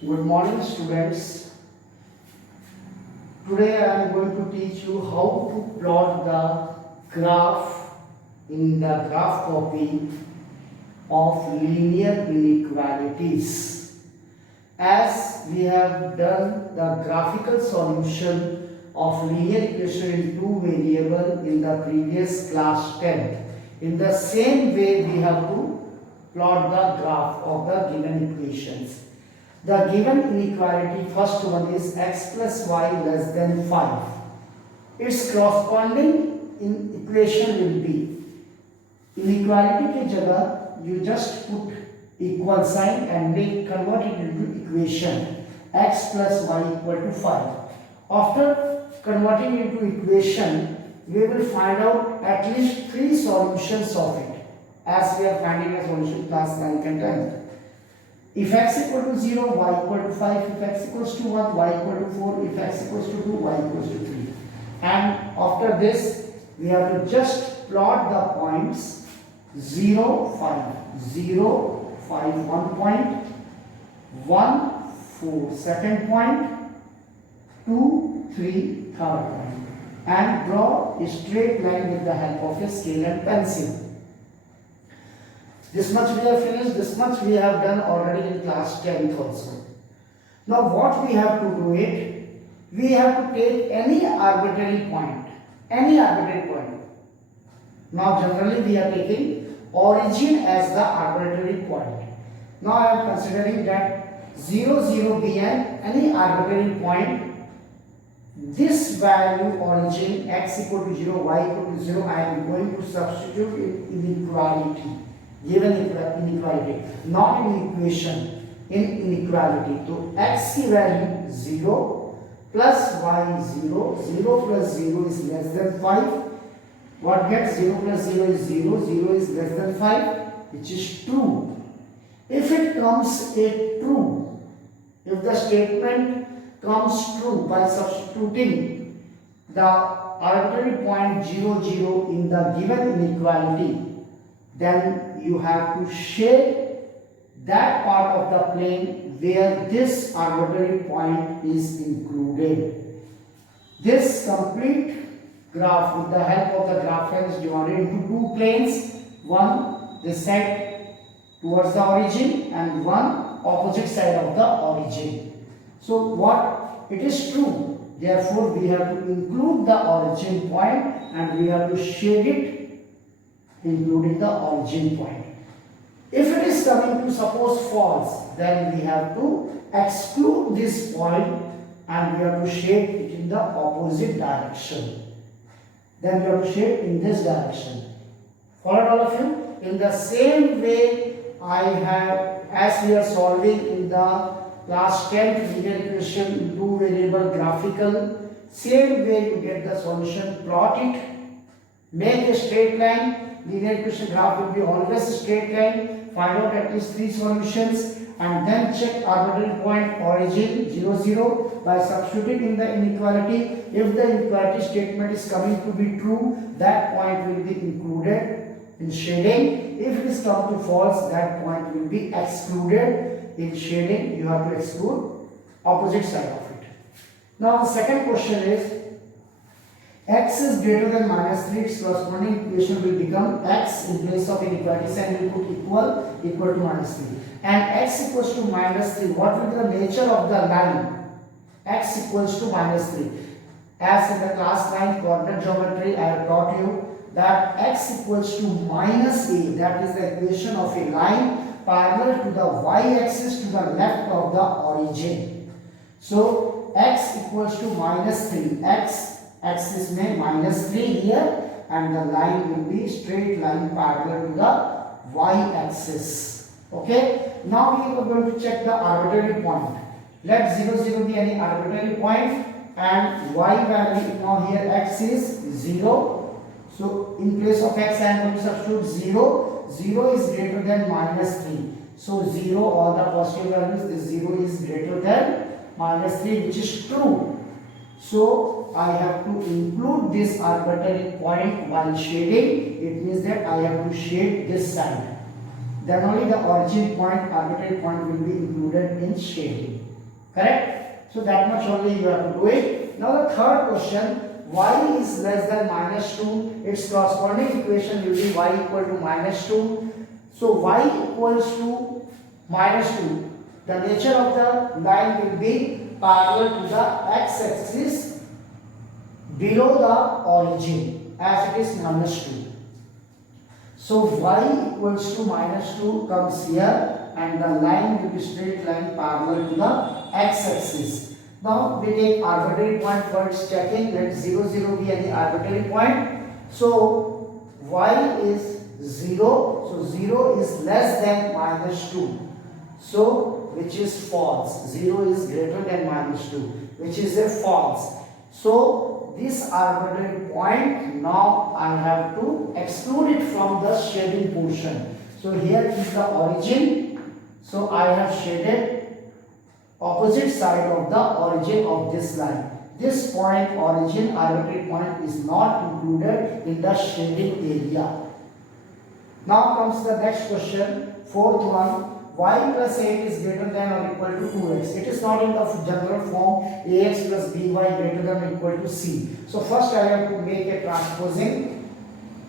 Good morning, students. Today I am going to teach you how to plot the graph in the graph copy of linear inequalities. As we have done the graphical solution of linear equation in two variables in the previous class 10th, in the same way we have to plot the graph of the given equations. The given inequality, first one is x plus y less than 5. Its corresponding in equation will be, inequality के जगह you just put equal sign and they convert it into equation x plus y equal to 5. After converting into equation, we will find out at least 3 solutions of it, as we are finding a solution class 9 and 10. If x equal to 0, y equal to 5, if x equals to 1, y equal to 4, if x equals to 2, y equals to 3. And after this, we have to just plot the points 0, 5, 0, 5, 1 point, 1, 4, second point, 2, 3, third point. And draw a straight line with the help of a scale and pencil. This much we have finished, this much we have done already in class 10th also. Now what we have to do it, we have to take any arbitrary point, Now generally we are taking origin as the arbitrary point. Now I am considering that 0, 0 be any arbitrary point. This value origin x equal to 0, y equal to 0, I am going to substitute in inequality. Given inequality, not in equation, in inequality. So x की value 0 plus y 0, 0 plus 0 is less than 5. What gets 0 plus 0 is 0, 0 is less than 5, which is true. If it comes a true, if the statement comes true by substituting the arbitrary point 0, 0 in the given inequality, then you have to shade that part of the plane where this arbitrary point is included. This complete graph with the help of the graphian is divided into two planes. One this side towards the origin and one opposite side of the origin. So what it is true, therefore we have to include the origin point and we have to shade it including the origin point. If it is coming to suppose false, then we have to exclude this point and we have to shade it in the opposite direction. Then we have to shade in this direction. Followed all of you? In the same way I have, as we are solving in the class 10th linear equation in two variable graphical, same way you get the solution, plot it, make a straight line. Linear equation graph will be always a straight line. Find out at least 3 solutions and then check arbitrary point origin 0, 0 by substituting in the inequality. If the inequality statement is coming to be true, that point will be included in shading. If it is come to false, that point will be excluded in shading. You have to exclude opposite side of it. Now the second question is, x is greater than minus 3, its corresponding equation will become x in place of inequality sign will put equal to minus 3. And x equals to minus 3, what will be the nature of the line? X equals to minus 3. As in the class 9 coordinate geometry, I have taught you that x equals to minus a, that is the equation of a line parallel to the y-axis to the left of the origin. So x equals to minus 3, axis में minus 3 here and the line will be straight line parallel to the y-axis. Okay. Now we are going to check the arbitrary point. Let 0, 0 be any arbitrary point and y value, now here x is 0. So in place of x I am going to substitute 0. 0 is greater than minus 3. So 0, all the positive values, this 0 is greater than minus 3, which is true. So I have to include this arbitrary point while shading. It means that I have to shade this side. Then only the origin point, arbitrary point will be included in shading. Correct? So that much only you have to do it. Now the third question, y is less than minus 2. Its corresponding equation will be y equal to minus 2. So y equals to minus 2. The nature of the line will be parallel to the x-axis below the origin as it is minus 2. So y equals to minus 2 comes here and the line will be straight line parallel to the x-axis. Now we take arbitrary point for its checking. Let 0, 0 be any arbitrary point. So y is 0. So 0 is less than minus 2. So which is false. 0 is greater than minus 2, which is a false. So this arbitrary point, now I have to exclude it from the shading portion. So here is the origin. So I have shaded opposite side of the origin of this line. This point, origin, arbitrary point, is not included in the shading area. Now comes the next question, fourth one. Y plus 8 is greater than or equal to 2x. It is not in the general form ax plus by greater than or equal to c. So first I have to make a transposing.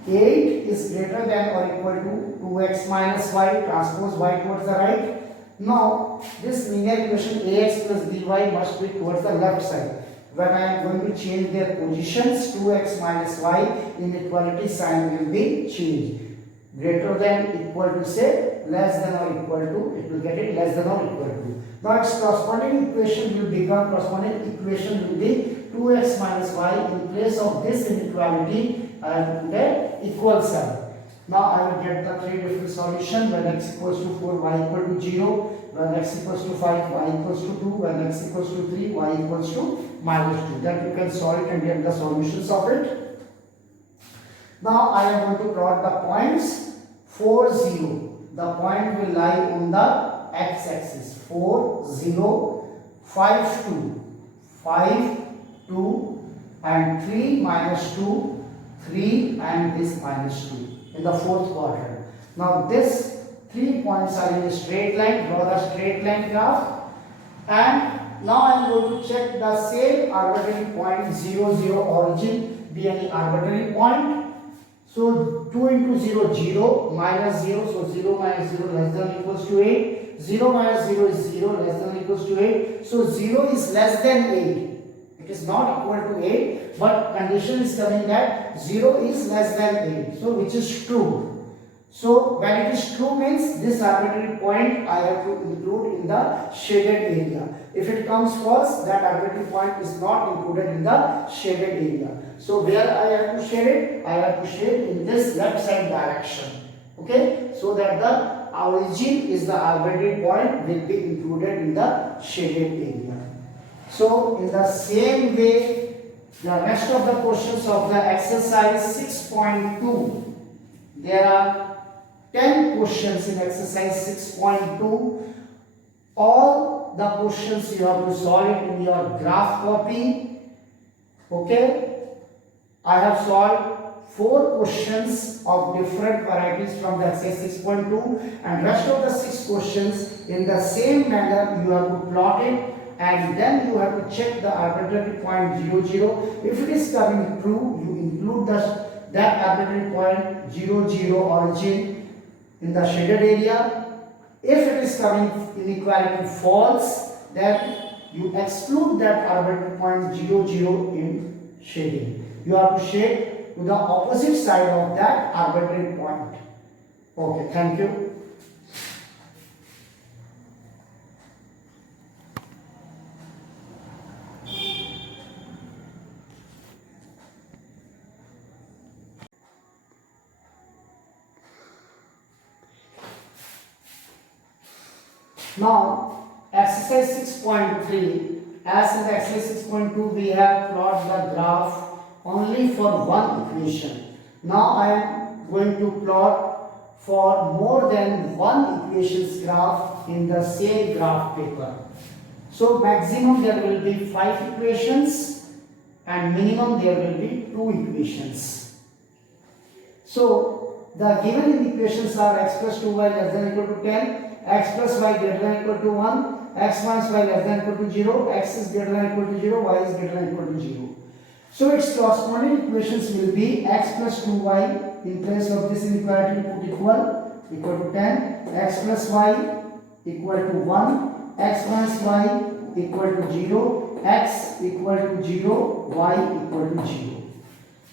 8 is greater than or equal to 2x minus y, transpose y towards the right. Now this linear equation ax plus by must be towards the left side. When I am going to change their positions, 2x minus y, inequality sign will be changed. Greater than, equal to, say less than or equal to, it will get it less than or equal to. Now its corresponding equation will become, 2x minus y. In place of this inequality I will put a equal sign. Now I will get the three different solutions. When x equals to 4, y equal to 0. When x equals to 5, y equals to 2. When x equals to 3, y equals to minus 2. Then you can solve it and get the solutions of it. Now I am going to plot the points. 4, 0. The point will lie on the x-axis. 4, 0, 5, 2. 5, 2 and 3 minus 2, 3 and this minus 2 in the fourth quadrant. Now this 3 points are in a straight line. Draw the straight line graph. And now I am going to check the same arbitrary point 0, 0 origin be any arbitrary point. So 2 into 0, 0, minus 0, so 0 minus 0 less than or equals to 8. 0 minus 0 is 0, less than or equals to 8. So 0 is less than 8. It is not equal to 8, but condition is coming that 0 is less than 8. So which is true. So when it is true means this arbitrary point I have to include in the shaded area. If it comes false, that arbitrary point is not included in the shaded area. So where I have to shade it? I have to shade in this left side direction. Okay? So that the origin is the arbitrary point will be included in the shaded area. So in the same way, the rest of the questions of the exercise 6.2, there are 10 questions in exercise 6.2. All the questions you have to solve it in your graph copy. Okay? I have solved 4 questions of different varieties from the exercise 6.2 and rest of the 6 questions in the same manner you have to plot it and then you have to check the arbitrary point 0, 0. If it is coming true, you include that arbitrary point 0, 0 origin in the shaded area. If it is coming inequality false, then you exclude that arbitrary point 0, 0 in shading. You have to shade to the opposite side of that arbitrary point. Okay, thank you. Now, exercise 6.3, as in the exercise 6.2, we have plotted the graph only for one equation. Now, I am going to plot for more than one equations graph in the same graph paper. So, maximum there will be 5 equations and minimum there will be 2 equations. So, the given equations are x plus 2y less than or equal to 10, x plus y greater than equal to 1, x minus y less than equal to 0, x is greater than equal to 0, y is greater than equal to 0. So its corresponding equations will be x plus 2y, in place of this inequality put equal to 10, x plus y equal to 1, x minus y equal to 0, x equal to 0, y equal to 0.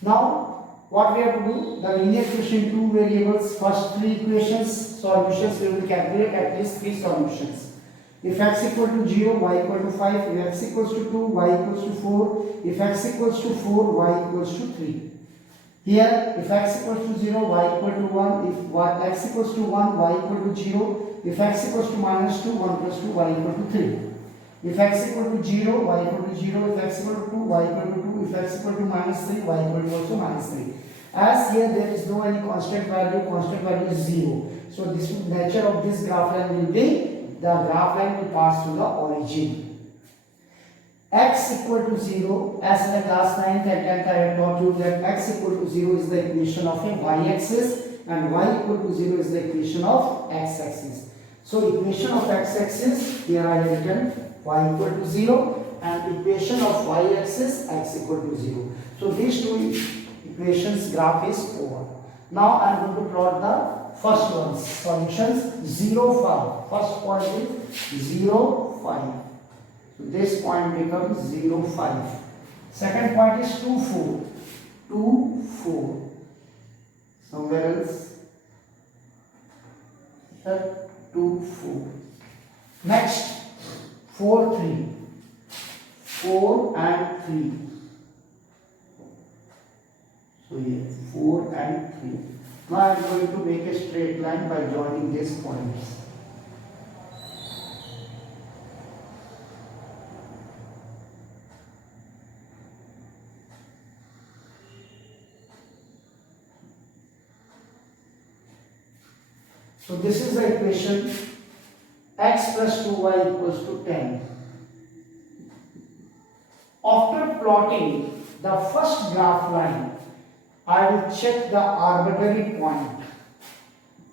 Now what we have to do, the linear equation two variables, first three equations, solutions, we will calculate at least three solutions. If x equal to 0, y equal to 5, if x equals to 2, y equals to 4, if x equals to 4, y equals to 3. Here, if x equals to 0, y equal to 1, if x equals to 1, y equal to 0, if x equals to minus 2, 1 plus 2, y equal to 3. If x equal to 0, y equal to 0, if x equal to 2, y equal to 2, if x equal to minus 3, y equal to also minus 3. As here there is no any constant value is 0. So this nature of this graph line will be, the graph line will pass through the origin. X equal to 0, as in the class 9th and 10th I have taught you that x equal to 0 is the equation of a y-axis and y equal to 0 is the equation of x-axis. So equation of x-axis, here I have written y equal to 0 and equation of y-axis x equal to 0. So these two equations graph is over. Now I am going to plot the first ones, solutions 0, 5. First point is 0, 5. So this point becomes 0, 5. Second point is 2, 4. 2, 4. Somewhere else. Here 2, 4. Next 4, 3. 4 and 3. So here 4 and 3. Now I am going to make a straight line by joining these points. So this is the equation x plus 2y equals to 10. After plotting the first graph line, I will check the arbitrary point.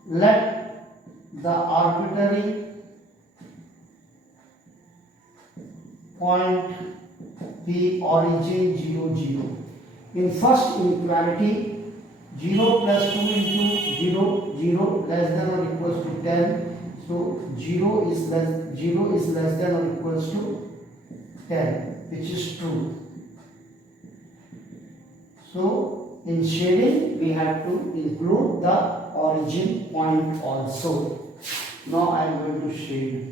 Let the arbitrary point be origin 0, 0. In first inequality, 0 plus 2 into 0, 0 less than or equals to 10. So 0 is less than or equals to 10, which is true. So in shading we have to include the origin point also. Now I am going to shade.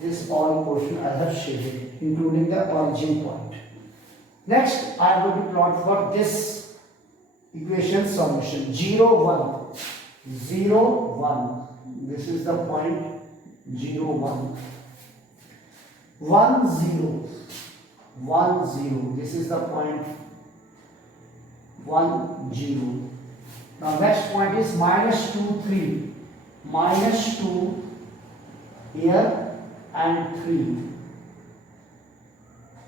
This all portion I have shaded, including the origin point. Next, I am going to plot for this equation solution 0, 1. 0, 1. This is the point 0, 1. 1, 0. 1, 0. This is the point 1, 0. Now, next point is minus 2, 3. Minus 2 here. And 3,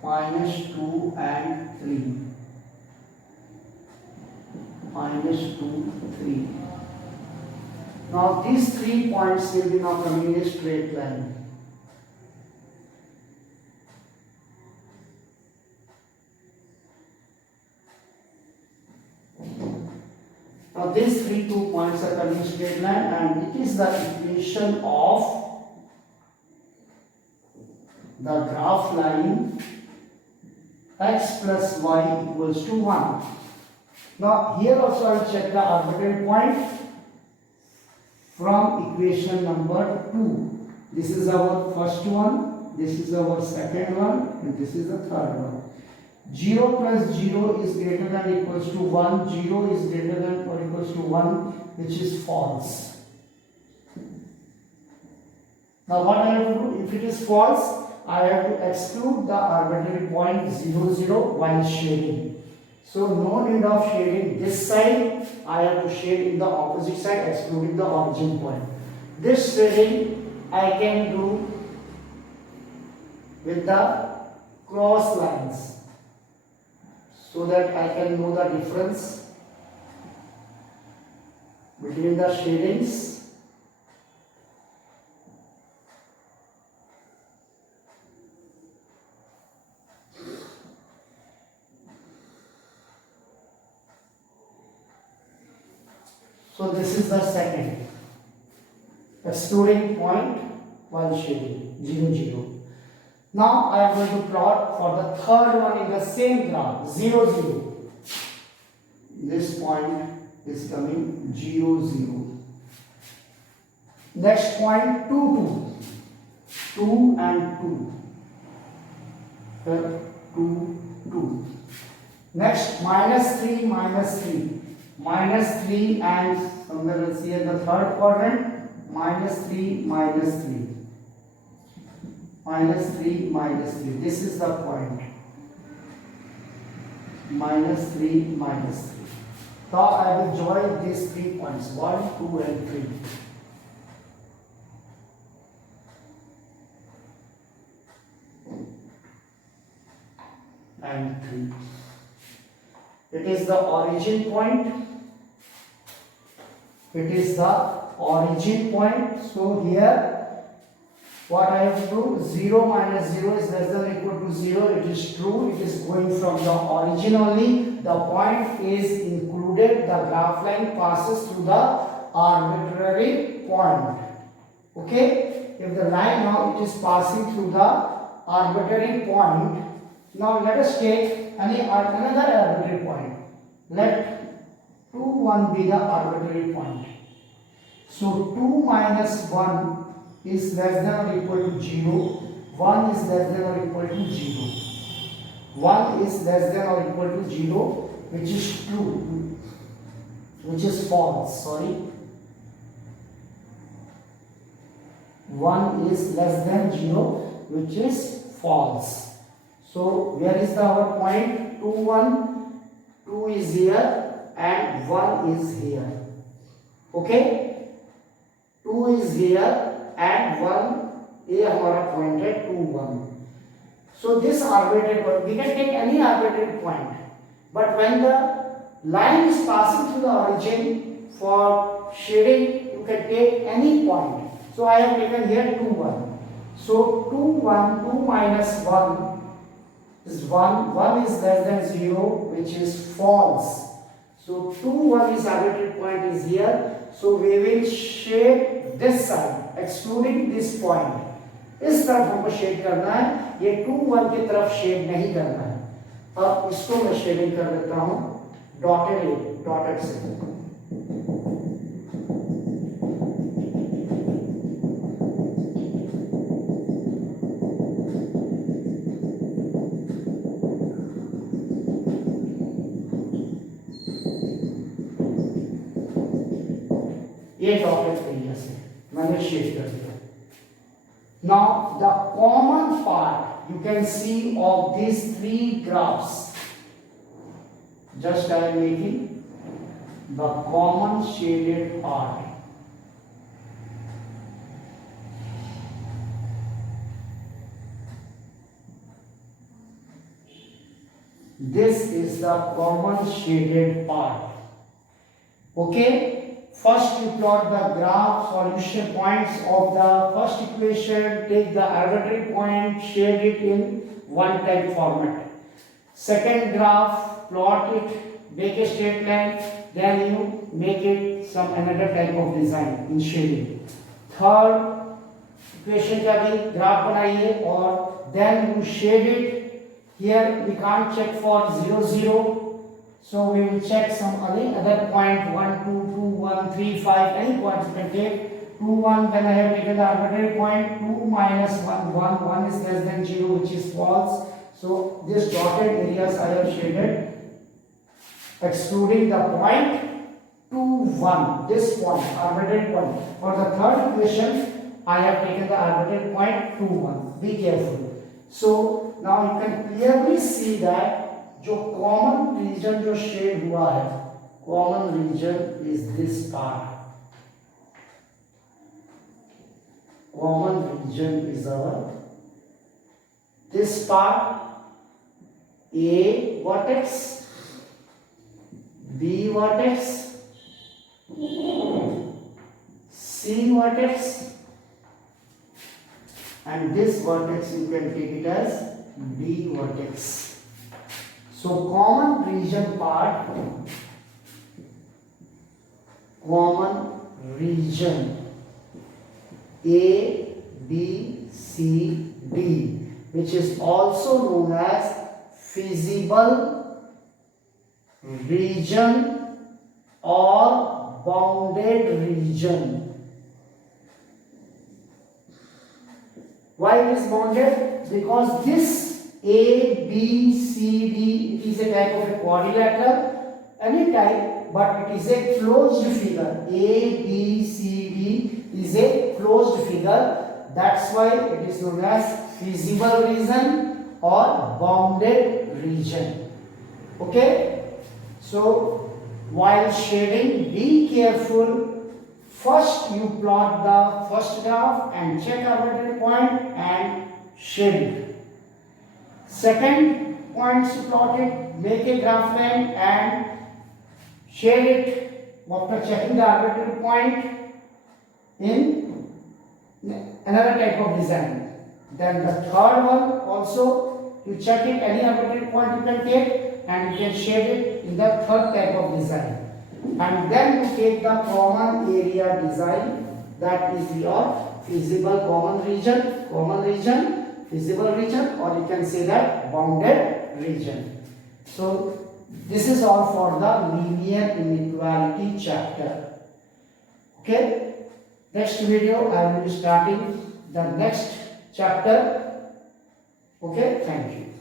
minus 2 and 3, minus 2, 3. Now these 3 points will be now coming in a straight line. Now these 2 points are coming in straight line and it is the equation of the graph line x plus y equals to 1. Now here also I will check the arbitrary point from equation number 2. This is our first one, this is our second one, and this is the third one. 0 plus 0 is greater than or equals to 1, 0 is greater than or equals to 1, which is false. Now what I have to do, if it is false, I have to exclude the arbitrary point 0, 0 while shading. So no need of shading this side. I have to shade in the opposite side, excluding the origin point. This shading I can do with the cross lines, so that I can know the difference between the shadings. So this is the second, excluding point while shading 0, 0. Now I am going to plot for the third one in the same graph 0, 0. This point is coming 0, 0. Next point 2, 2. 2 and 2. 2, 2. Next -3, -3. -3 and somewhere let's see in the third quadrant -3, -3. -3, -3. This is the point. -3, -3. Now I will join these 3 points 1, 2 and 3. And 3. It is the origin point. It is the origin point. So here what I have to do, 0 minus 0 is less than or equal to 0. It is true. It is going from the origin only. The point is included. The graph line passes through the arbitrary point. Okay. If the line now it is passing through the arbitrary point. Now let us take another arbitrary point. Let 2, 1 be the arbitrary point. So 2 minus 1 is less than or equal to 0. 1 is less than or equal to 0. 1 is less than or equal to 0, which is true, which is false, sorry. 1 is less than 0, which is false. So where is our point? 2, 1, 2 is here and 1 is here. Okay, 2 is here and 1, ये हमारा point है 2, 1. So this arbitrary point, we can take any arbitrary point, but when the line is passing through the origin, for shading you can take any point. So I have taken here 2, 1. So 2, 1, 2 minus 1 is 1. 1 is less than 0, which is false. So 2, 1 is arbitrary point is here. So we will shade this side, excluding this point. इस तरफ हमको shade करना है, ये 2, 1 की तरफ shade नहीं करना है. अब इसको मैं शेडिंग कर देता हूँ डॉटेड से. ये डॉटेड एरिया से मैंने शेड कर दिया. Now the common part you can see of these 3 graphs, just I am making the common shaded part. This is the common shaded part. Okay. First you plot the graph solution points of the first equation, take the arbitrary point, shade it in one type format. Second graph, plot it, make a straight line, then you make it some another type of design in shading. Third equation का भी graph बनाइए और then you shade it. Here we can't check for 0, 0. So we will check some other point 1, 2, 2, 1, 3, 5, any point you can take. 2, 1, then I have taken the arbitrary point. 2 minus 1, 1, 1 is less than 0, which is false. So this dotted areas I have shaded, excluding the point 2, 1. This point, arbitrary point. For the third equation, I have taken the arbitrary point 2, 1. Be careful. So now you can clearly see that जो common region जो shade हुआ है, common region is this part. Common region is our this part, A vertex, B vertex, C vertex, and this vertex you can take it as D vertex. So common region part, common region A, B, C, D, which is also known as feasible region or bounded region. Why it is bounded? Because this A, B, C, D, it is a type of a quadrilateral, any type, but it is a closed figure. A, B, C, D is a closed figure. That's why it is known as feasible region or bounded region. Okay? So while shading, be careful. First you plot the first graph and check arbitrary point and shade it. Second points you plot it, make a graph line and shade it after checking the arbitrary point in another type of design. Then the third one also you check it, any arbitrary point you can take and you can shade it in the third type of design. And then you take the common area design, that is your feasible common region, feasible region, or you can say that bounded region. So this is all for the linear inequality chapter. Okay? Next video I will be starting the next chapter. Okay, thank you.